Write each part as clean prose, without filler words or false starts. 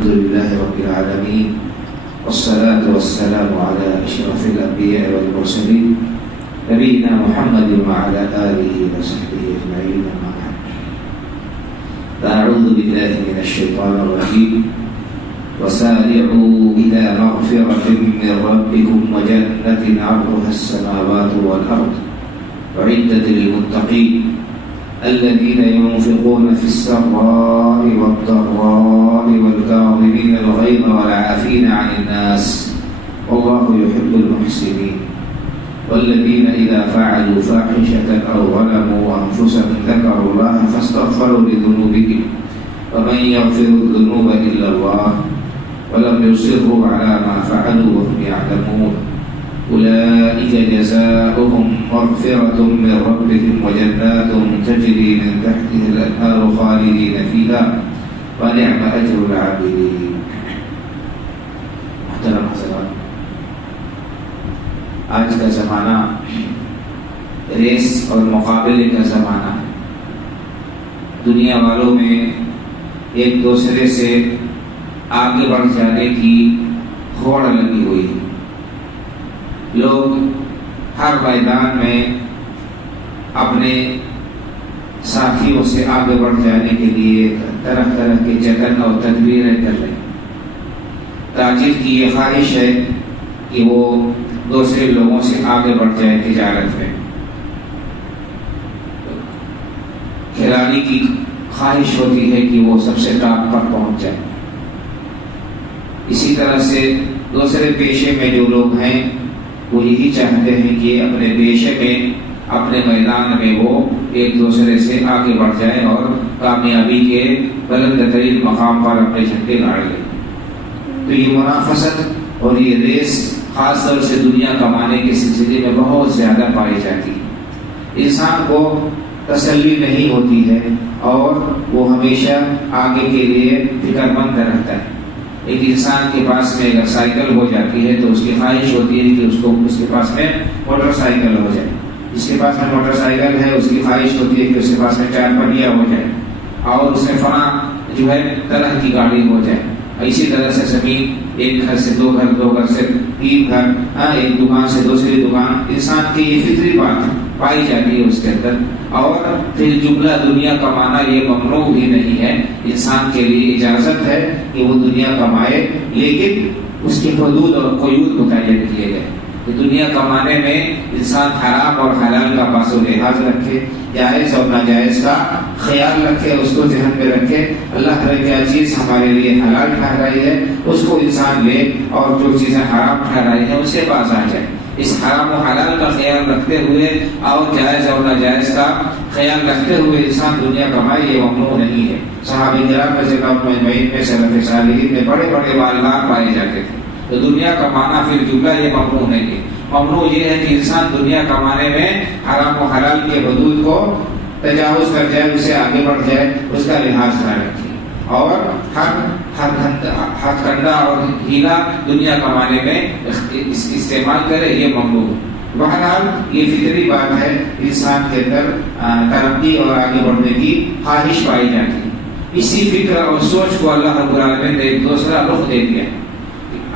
الحمد لله رب العالمين والصلاة والسلام على أشرف الأنبياء والمرسلين نبينا محمد وعلى آله وصحبه أجمعين أما بعد فأعوذ بالله من الشيطان الرجيم وسارعوا إلى مغفرة من ربكم وجنة عرضها السماوات والأرض أعدت للمتقين الذين ينفقون في السراء والضراء والكاظمين الغيظ والعافين عن الناس والله يحب المحسنين والذين إذا فعلوا فاحشة أو ظلموا أنفسهم ذكروا الله فاستغفروا لذنوبهم ومن يغفر الذنوب إلا الله ولم يصروا على ما فعلوا وهم يعلمون أولئك جزاؤهم مغفرة من ربهم وجنات تجري من تحتها الأنهار خالدين فيها ونعم أجر العاملين. محترم حضرات، آج کا زمانہ ریس اور مقابلے کا زمانہ ہے. دنیا والوں میں ایک دوسرے سے آگے بڑھ جانے کی ہوڑ لگی ہوئی ہے. لوگ ہر میدان میں اپنے ساتھیوں سے آگے بڑھ جانے کے لیے طرح طرح کے جتن اور تدبیریں کر رہے ہیں. تاجر کی یہ خواہش ہے کہ وہ دوسرے لوگوں سے آگے بڑھ جائے تجارت میں. کھلاڑی کی خواہش ہوتی ہے کہ وہ سب سے ٹاپ پر پہنچ جائے. اسی طرح سے دوسرے پیشے میں جو لوگ ہیں وہ یہی چاہتے ہیں کہ اپنے پیشے میں اپنے میدان میں وہ ایک دوسرے سے آگے بڑھ جائیں اور کامیابی کے بلند ترین مقام پر اپنے جھنڈے گاڑ لیں. تو یہ منافست اور یہ ریس خاص طور سے دنیا کمانے کے سلسلے میں بہت زیادہ پائی جاتی ہے. انسان کو تسلی نہیں ہوتی ہے اور وہ ہمیشہ آگے کے لیے فکر مند رہتا ہے. ایک انسان کے پاس میں اگر سائیکل ہو جاتی ہے تو اس کی خواہش ہوتی ہے کہ اس کے پاس میں موٹر سائیکل ہو جائے. جس کے پاس میں موٹر سائیکل ہے اس کی خواہش ہوتی ہے کہ اس کے پاس میں 4 پہیا ہو جائے اور اس میں فلاں جو ہے طرح کی گاڑی ہو جائے. اسی طرح سے زمین، ایک گھر سے 2 گھر، 2 گھر سے 3 گھر، ایک دکان سے دوسری دکان. انسان کی یہ فطری بات پائی جاتی ہے اس کے اندر. اور پھر جملہ دنیا کمانا یہ ممنوع بھی نہیں ہے. انسان کے لیے اجازت ہے کہ وہ دنیا کمائے، لیکن اس کی حدود اور قیود متعین کیے گئے. کہ دنیا کمانے میں انسان حرام اور حلال کا پاس و لحاظ رکھے، جائز اور ناجائز کا خیال رکھے، اس کو ذہن میں رکھے. اللہ تعالیٰ کیا چیز ہمارے لیے حلال ٹھہرائی ہے اس کو انسان لے اور جو چیزیں حرام ٹھہرائی ہیں اسے باز آ جائے. اس حرام و حلال کا خیال رکھتے ہوئے اور جائز اور ناجائز کا خیال رکھتے ہوئے انسان دنیا کمائے، یہ ممنوع نہیں ہے. صحابہ کرام رضی اللہ مجمعین میں سلف صالحین میں بڑے بڑے والدار پائے جاتے تھے. تو دنیا کمانا پھر جملہ یہ ممنوع نہیں ہے. ممنوع یہ ہے کہ انسان دنیا کمانے میں حرام و حلال کے حدود کو تجاوز کر جائے، اسے آگے بڑھ جائے، اس کا لحاظ نہ رکھے اور ہر کنڈا اور ہیلا دنیا کمانے میں استعمال کرے، یہ ممنوع. بہرحال یہ فطری بات ہے، انسان کے اندر ترقی اور آگے بڑھنے کی خواہش پائی جاتی ہے. اسی فکر اور سوچ کو اللہ رب العالمین نے ایک دوسرا رخ دے دیا.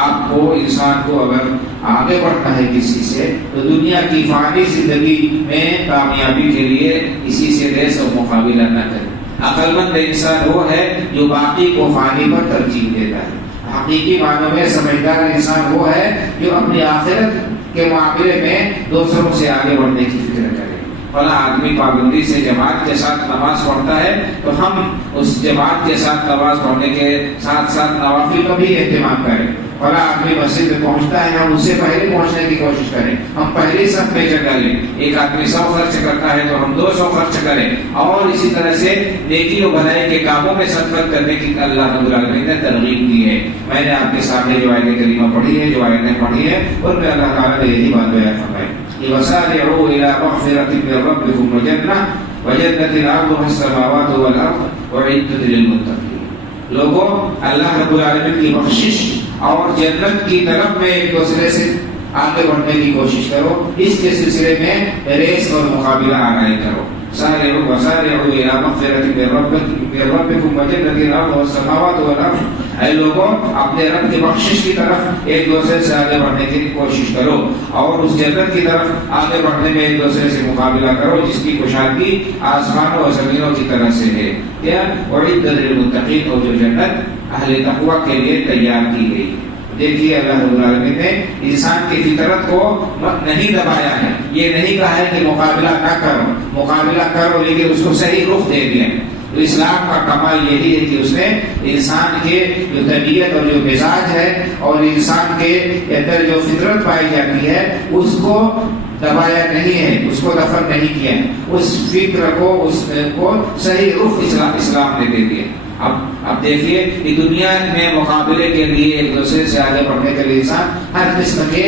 آپ کو، انسان کو اگر آگے بڑھنا ہے کسی سے تو دنیا کی فانی زندگی میں کامیابی کے لیے کسی سے ریس اور مقابلہ نہ کرے. عقل مند انسان وہ ہے جو باقی کو فانی پر ترجیح دیتا ہے. حقیقی معنوں میں سمجھدار انسان وہ ہے جو اپنی آخرت کے معاملے میں دوسروں سے آگے بڑھنے کی فکر کرے. فلاں آدمی پابندی سے جماعت کے ساتھ نماز پڑھتا ہے تو ہم اس جماعت کے ساتھ نماز پڑھنے کے ساتھ ساتھ نوافل کا بھی اہتمام کریں. فلاں آدمی مسجد میں پہنچتا ہے، ہم اس سے پہلے پہنچنے کی کوشش کریں، ہم پہلے صف میں جگہ لیں. ایک آدمی 100 خرچ کرتا ہے تو ہم 200 خرچ کریں. اور اسی طرح سے نیکی و بھلائی کے کاموں میں صدقہ کرنے کی اللہ رب العالمین نے ترغیب دی ہے. میں نے آپ کے سامنے جو آیت کریمہ پڑھی ہے، جو آیتیں پڑھی ہیں، ان میں اللہ تعالیٰ نے یہی بات بیان فرمائی کہ وَسَارِعُوا إِلَىٰ مَغْفِرَةٍ مِّن رَّبِّكُمْ وَجَنَّةٍ عَرْضُهَا السَّمَاوَاتُ وَالْأَرْضُ أُعِدَّتْ لِلْمُتَّقِينَ. لوگوں، اللہ رب العالمین کی بخشش اور جنت کی طرف میں ایک دوسرے سے آگے بڑھنے کی کوشش کرو. اس کے سلسلے میں ریس اور مقابلہ آرائی کرو. سارعوا وسارعوا إلى مغفرة من ربكم وجنة عرضها السماوات والأرض. اے لوگوں اپنے رب کی بخشش کی طرف ایک دوسرے سے آگے بڑھنے کی کوشش کرو اور اس جنت کی طرف آگے بڑھنے میں ایک دوسرے سے مقابلہ کرو جس کی کشادگی آسمانوں اور زمینوں کی طرح سے ہے. کیا اعدت للمتقین، اور جو جنت اہل تقوی کے لیے تیار کی گئی. دیکھیے اللہ رب العالمین نے انسان کی فطرت کو نہیں دبایا ہے، یہ نہیں کہا ہے کہ مقابلہ نہ کرو، مقابلہ کرو، لیکن اس کو صحیح رخ دے دیا. تو اسلام کا کمال یہی ہے کہ اس نے انسان کے جو طبیعت اور جو مزاج ہے اور انسان کے اندر جو فطرت پائی جاتی ہے اس کو دبایا نہیں ہے، اس کو دفن نہیں کیا، اس فکر کو اس کو صحیح رخ اسلام نے دے دیا. اب دیکھیے کہ دنیا میں مقابلے کے لیے ایک دوسرے سے آگے بڑھنے کے لیے انسان ہر قسم کے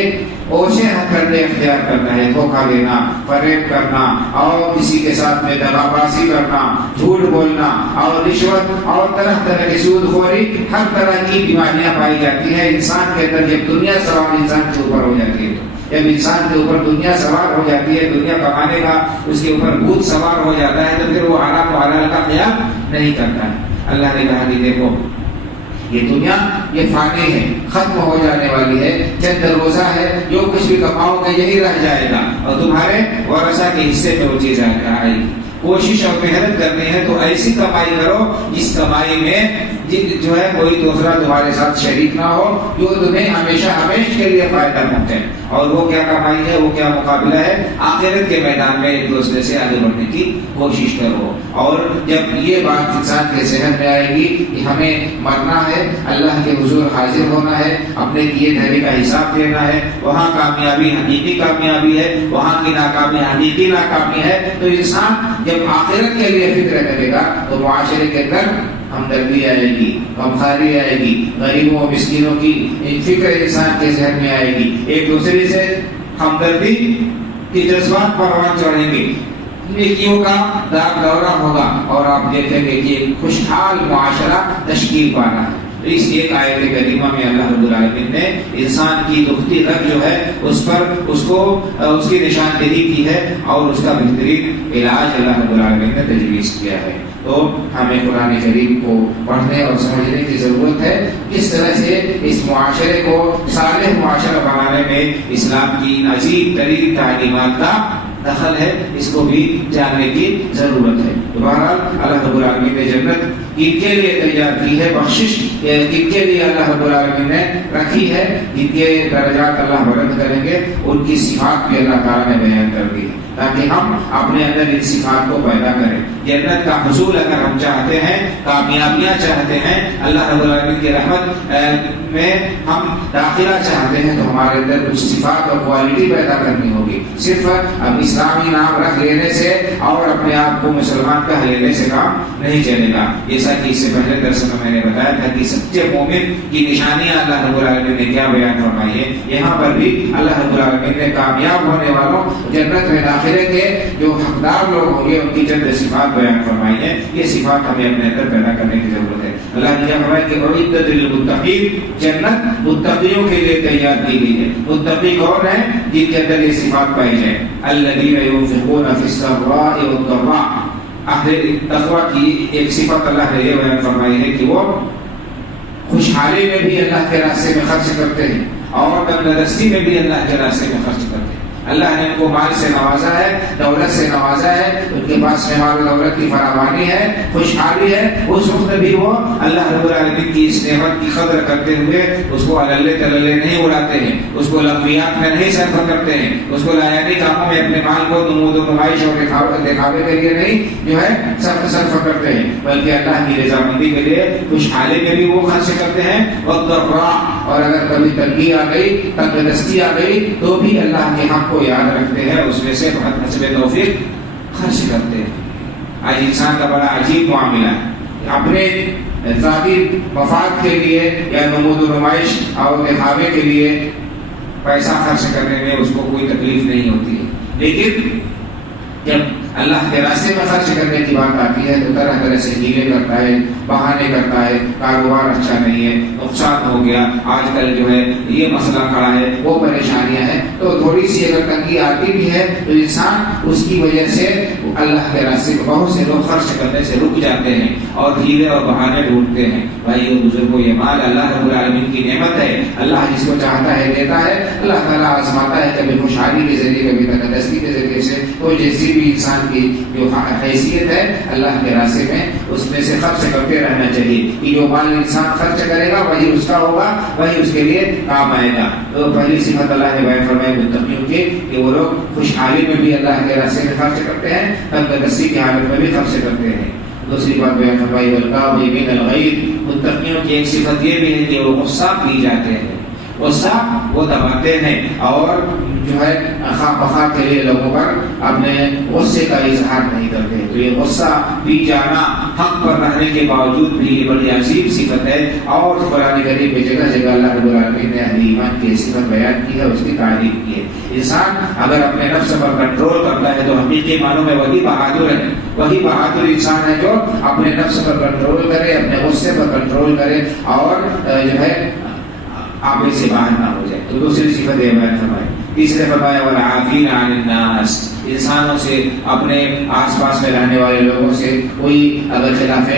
اوچھے ہتھیار اختیار کرتا ہے. دھوکہ دینا، فریب کرنا، اور کسی کے ساتھ میں دغا بازی کرنا، جھوٹ بولنا اور رشوت اور طرح طرح کی سود خوری، ہر طرح کی بیماریاں پائی جاتی ہیں انسان کے اندر. جب دنیا سوار انسان کے اوپر ہو جاتی ہے، جب انسان کے اوپر دنیا سوار ہو جاتی ہے، دنیا کمانے کا اس کے اوپر بھوت سوار ہو جاتا ہے، تو پھر وہ حرام و حلال کا خیال نہیں کرتا ہے. اللہ نے کہا کہ دیکھو یہ دنیا یہ فانی ہے، ختم ہو جانے والی ہے، چند روزہ ہے، جو کچھ بھی کماؤ گے یہی رہ جائے گا اور تمہارے ورثہ کے حصے میں وہ چیز آئے گی. کوشش اور محنت کرنی ہے تو ایسی کمائی کرو جس کمائی میں جو ہے کوئی دوسرا تمہارے ساتھ شریک نہ ہو، جو تمہیں ہمیشہ ہمیشہ کے لیے فائدہ پہنچے. اور وہ کیا کمائی ہے، وہ کیا مقابلہ ہے، آخرت کے میدان میں ایک دوسرے سے آگے بڑھنے کی کوشش کرو. اور جب یہ بات انسان کے ذہن میں آئے گی کہ ہمیں مرنا ہے، اللہ کے حضور حاضر ہونا ہے، اپنے کیے دھرے کا حساب دینا ہے، وہاں کامیابی حقیقی کامیابی ہے، وہاں کی ناکامی حقیقی ناکامی ہے، تو انسان جب آخرت کے لیے فکر کرے گا تو معاشرے کے اندر ہمدردی آئے گی، غمخواری آئے گی، غریبوں اور مسکینوں کی فکر انسان کے ذہن میں آئے گی، ایک دوسرے سے ہمدردی کی جذبات پروان چڑھیں گے، نیکیوں کا دار دورہ ہوگا اور آپ دیکھیں گے کہ خوشحال معاشرہ تشکیل پانا ہے. اس ایک آیت کریمہ میں اللہ رب العالمین نے انسان کی دکھتی رگ جو ہے اس پر اس کی نشاندہی کی ہے اور اس کا بہترین علاج اللہ رب العالمین نے تجویز کیا ہے. تو ہمیں قرآن کریم کو پڑھنے اور سمجھنے کی ضرورت ہے، کس طرح سے اس معاشرے کو صالح معاشرہ بنانے میں اسلام کی عجیب ترین تعلیمات کا دخل ہے، اس کو بھی جاننے کی ضرورت ہے. تو بہرحال اللہ رب العالمین نے جنت کن کے لیے تیار کی ہے، بخشش کن کے لیے اللہ رب العالمین نے رکھی ہے، جن کے درجات اللہ بلند کریں گے ان کی صفات بھی اللہ تعالیٰ نے بیان کر دی ہے تاکہ ہم اپنے اندر ان صفات کو پیدا کریں. جنت کا حصول اگر ہم چاہتے ہیں، کامیابیاں چاہتے ہیں، اللہ رب العالمین کی رحمت میں ہم داخلہ چاہتے ہیں، تو ہمارے اندر کچھ صفات اور کوالٹی پیدا کرنی ہوگی. صرف اب اسلامی نام رکھ لینے سے اور اپنے آپ کو مسلمان کہہ لینے سے کام نہیں چلے گا. جیسا کہ اس سے پہلے درس میں نے بتایا تھا کہ سچے مومن کی نشانیاں اللہ رب العالمین نے کیا بیان فرمائی ہے. یہاں پر بھی اللہ رب العالمین نے کامیاب ہونے والوں، جنت میں داخلے کے جو حقدار لوگ ہوں گے، ان کی چند صفات بیان فرمائی ہے. یہ صفات ہمیں اپنے اندر پیدا کرنے کی ضرورت ہے. اللہ نے فرمایا کہ اعدت للمتقین، جنت متقیوں کے لیے تیار کی گئی ہے. متقی کون ہیں؟ جن کے اندر یہ صفات پائی جائے. الذین ينفقون فی السراء والضراء. اہل تقوی کی ایک صفت اللہ نے یہ بیان فرمائی ہے کہ وہ خوشحالی میں بھی اللہ کے راستے میں خرچ کرتے ہیں اور تندرستی میں بھی اللہ کے راستے میں خرچ کرتے ہیں. اللہ نے ان کو مال سے نوازا ہے، دولت سے نوازا ہے، ان کے پاس میں مال و دولت کی فراوانی ہے، خوشحالی ہے. اس وقت بھی وہ اللہ رب العالمین کی اس نعمت کی قدر کرتے ہوئے اس کو اللے تللے نہیں اڑاتے ہیں، اس کو لغویات میں نہیں صرف کرتے ہیں، اس کو لایانی کاموں میں اپنے مال کو نمود و نمائش اور دکھاوے کے لیے نہیں جو ہے صرف کرتے ہیں، بلکہ اللہ کی رضامندی کے لیے خوشحالی میں بھی وہ خرچ کرتے ہیں. اور اگر کبھی تنگی آ گئی، تنگدستی آ گئی، تو بھی اللہ کے حق کو یاد رکھتے ہیں، اس میں سے بہت حسب توفیق خرچ کرتے ہیں. آج انسان کا بڑا عجیب معاملہ ہے، اپنے ذاتی مفاد کے لیے یا نمود و نمائش اور دکھاوے کے لیے پیسہ خرچ کرنے میں اس کو کوئی تکلیف نہیں ہوتی ہے، لیکن جب اللہ کے راستے میں خرچ کرنے کی بات آتی ہے تو طرح طرح سے ہیلے کرتا ہے بہانے کرتا ہے، کاروبار اچھا نہیں ہے، نقصان ہو گیا، آج کل جو ہے یہ مسئلہ کھڑا ہے، وہ پریشانیاں ہیں، تو تھوڑی سی اگر تنگی آتی بھی ہے تو انسان اس کی وجہ سے اللہ کے راستے میں بہت سے لوگ خرچ کرنے سے رک جاتے ہیں اور ہیلے اور بہانے ڈھونڈتے ہیں۔ بھائی بزرگوں، یہ مال اللہ رب العالمین کی نعمت ہے، اللہ جس کو چاہتا ہے دیتا ہے، اللہ تعالیٰ آزماتا ہے، کبھی خوشحالی کے ذریعے، کبھی تندرستی کے ذریعے سے، تو جیسی بھی انسان کی جو حیثیت ہے اللہ کے راستے میں اس میں سے خرچ کرتے رہنا چاہیے کہ جو مال انسان خرچ کرے گا وہی اس کا ہوگا، وہی اس کے لیے کام آئے گا۔ تو پہلی صفت اللہ نے بیان فرمائی متقیوں کی کہ وہ لوگ خوشحالی میں بھی اللہ کے راستے میں خرچ کرتے ہیں، تندرستی کی حالت میں بھی خرچ کرتے ہیں۔ دوسری بات بیان فرمائی والکاظمین الغیظ، متقیوں کی ایک صفت یہ بھی ہے کہ وہ غصہ پی جاتے ہیں، غصہ وہ دباتے ہیں اور جو ہے خواہ بخواہ کے لیے لوگوں پر اپنے غصے کا اظہار نہیں کرتے۔ تو یہ غصہ پی جانا حق پر رہنے کے باوجود بھی یہ بڑی عجیب صفت ہے، اور قرآن کریم میں جگہ جگہ اللہ رب العالمین نے اہل ایمان کی صفت بیان کی ہے، اس کی تعریف کی ہے۔ انسان اگر اپنے نفس پر کنٹرول کرتا ہے تو حقیقی معنوں میں وہی بہادر ہے، وہی بہادر انسان ہے جو اپنے نفس پر کنٹرول کرے، اپنے غصے پر کنٹرول کرے اور جو ہے آپے سے باہر نہ ہو جائے۔ تو دوسری صفت یہ بیان فرمائی۔ تیسرے فرمایا والعافین عن الناس، انسانوں سے، اپنے آس پاس میں رہنے والے لوگوں سے کوئی اگر خلاف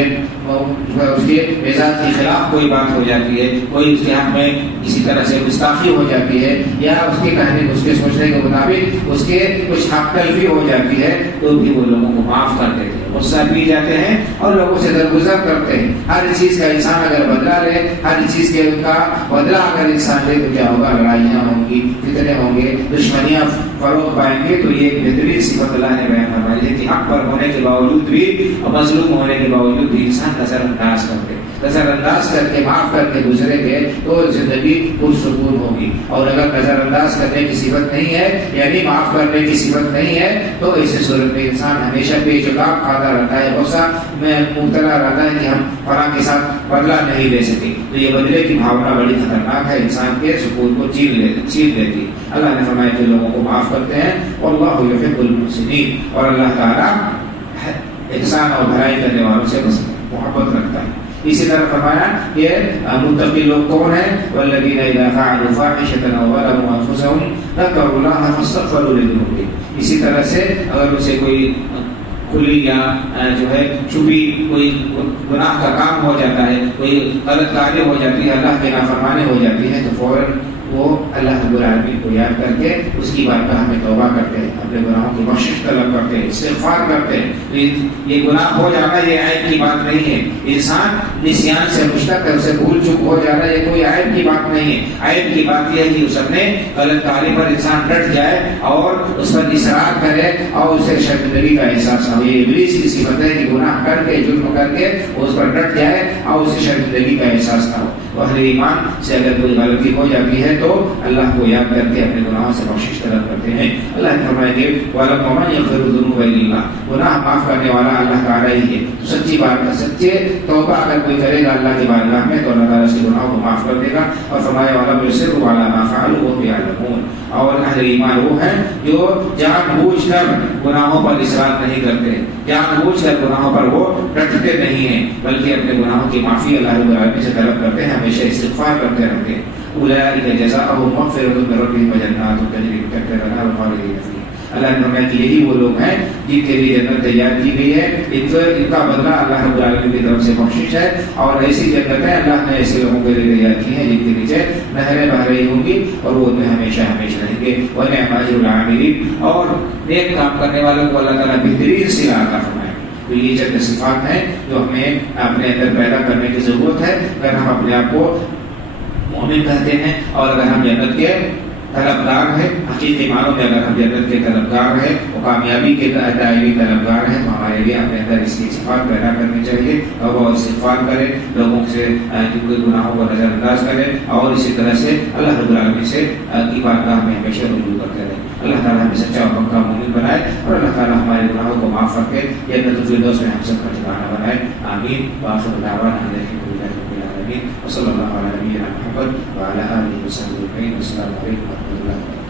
اس کے مزاج کے خلاف کوئی بات ہو جاتی ہے، کوئی اس کے حق میں کسی طرح سے گستاخی ہو جاتی ہے، یا اس کے کہنے، اس کے سوچنے کے مطابق اس کے کچھ حق تلفی ہو جاتی ہے، تو بھی وہ لوگوں کو معاف کر دیتے ہیں، غصہ پی جاتے ہیں اور لوگوں سے درگزر کرتے ہیں۔ ہر چیز کا انسان اگر بدلہ لے، ہر چیز کے ان کا بدلہ اگر انسان لے تو کیا ہوگا؟ لڑائیاں ہوں گی، فتنے ہوں گے، دشمنیاں فروغ پائیں گے۔ تو یہ ایک بہترین صفت اللہ نے بیان فرمائی ہے کہ حق پر ہونے کے باوجود بھی اور مظلوم ہونے کے باوجود بھی انسان نظر انداز کرتے، نظر انداز کر کے معاف کر کے گزرے گے تو زندگی پرسکون ہوگی۔ اور اگر نظر انداز کرنے کی صفت نہیں ہے، یعنی معاف کرنے کی صفت نہیں ہے، تو ایسے صورت میں انسان ہمیشہ بے چقاب کھاتا رہتا ہے، غصہ میں مبتلا رہتا ہے کہ ہم فلاں کے ساتھ بدلہ نہیں لے سکے۔ تو یہ بدلے کی بھاونا بڑی خطرناک ہے، انسان کے سکون کو چیر لیتی ہے۔ اللہ نے فرمایا کہ لوگوں کو معاف کرتے ہیں، واللہ یحب المحسنین، اور اللہ تعالیٰ احسان اور بھلائی کرنے والوں سے محبت رکھتا ہے۔ اسی طرح فرمایا کہ متقی لوگ کون ہیں؟ والذین اذا فعلوا فاحشۃ او ظلموا انفسهم ذکروا اللہ فاستغفروا لذنوبهم۔ اسی طرح سے اگر اسے کوئی کھلی یا جو ہے چھپی کوئی گناہ کا کام ہو جاتا ہے، کوئی غلط کاری ہو جاتی ہے، اللہ کے نافرمانی ہو جاتی ہے، تو فوراً وہ اللہ رب العالمین کو یاد کر کے اس کی بارگاہ میں توبہ کرتے ہیں، اپنے گناہوں کی بخشش طلب کرتے ہیں، استغفار کرتے ہیں۔ یہ گناہ ہو جانا یہ عیب کی بات نہیں ہے، انسان نسیان سے مشتق ہے، اسے بھول چک ہو جانا یہ کوئی عیب کی بات نہیں ہے۔ عیب کی بات یہ ہے کہ اس اپنے غلط کاری پر انسان ڈٹ جائے اور اس پر اصرار کرے اور اسے شرمندگی کا احساس ہو۔ یہ ابلیس کی صفت ہے کہ گناہ کر کے، جرم کر کے اس پر ڈٹ جائے اور اسے شرمندگی کا احساس نہ ہو۔ اہل ایمان سے اگر کوئی غلطی ہو جاتی ہے تو اللہ کو یاد کر کے اپنے گناہوں سے بخشش طلب کرتے ہیں۔ اللہ نے فرمایا کہ وَلَكُمْ مَنْ يَغْفِرُ الذُّنُوبَ إِلَّا اللَّهُ، گناہ معاف کرنے والا اللہ تعالیٰ ہی ہے۔ تو سچی بات ہے، سچے توبہ اگر کوئی کرے گا اللہ کی بارگاہ میں تو اللہ تعالیٰ اس کے گناہوں کو معاف کر دے گا۔ اور فرمایا وَلَمْ يُصِرُّوا عَلَىٰ مَا فَعَلُوا وَهُمْ يَعْلَمُونَ، اور اہل ایمان وہ ہیں جو جان بوجھ کر گناہوں پر اصرار نہیں کرتے، جان بوجھ کر گناہوں پر وہ ڈٹتے نہیں ہیں، بلکہ اپنے گناہوں کی معافی اللہ رب العالمین سے طلب کرتے ہیں، ہمیشہ استغفار کرتے رہتے ہیں۔ اولئک جزاؤہم مغفرۃ من ربہم وجنات تجری من تحتہا الانہار خالدین فیہا۔ اللہ نے فرمایا کہ یہی وہ لوگ ہیں جن کے لیے جنت تیار کی گئی ہے، ان کا بدلہ اللہ رب العالمین کی طرف سے بخشش ہے، اور ایسی جنتیں اللہ نے ایسے لوگوں کے لیے تیار کی ہیں جن کے نیچے نہریں بہہ رہی ہوں گی اور وہ ان میں ہمیشہ ہمیشہ رہیں گے۔ وَنِعْمَ أَجْرُ الْعَامِلِينَ، اور نیک کام کرنے والوں کو اللہ تعالیٰ بہترین صلہ عطا فرمائے۔ تو یہ چند صفات ہیں جو ہمیں اپنے اندر پیدا کرنے کی ضرورت ہے اگر ہم اپنے آپ کو مومن کہتے ہیں، اور اگر ہم جنت کے طلبگار ہیں، حقیقی معنوں میں اگر ہم جنت کے طلبگار ہیں، وہ کامیابی کے دائمی طلبگار ہیں، تو ہمارے لیے اپنے اندر اس کی صفات پیدا کرنی چاہیے، اور وہ استغفار کریں، لوگوں سے جن کے گناہوں کو نظر انداز کریں، اور اسی طرح سے اللہ رب العالمین سے کی بارگاہ میں ہمیشہ رجوع کرتے رہیں۔ اللہ تعالیٰ ہمیں سچا اور پکا مومن بنائے، اور اللہ تعالیٰ ہمارے گناہوں کو معاف کر کے جنت الفردوس میں ہم سب کا ٹھکانہ بنائے۔ آمین۔ وآخر دعوانا ان الحمد للہ رب العالمین، وصلی اللہ علی نبینا محمد وعلی آلہ وصحبہ اجمعین۔ السلام علیکم ورحمۃ اللہ۔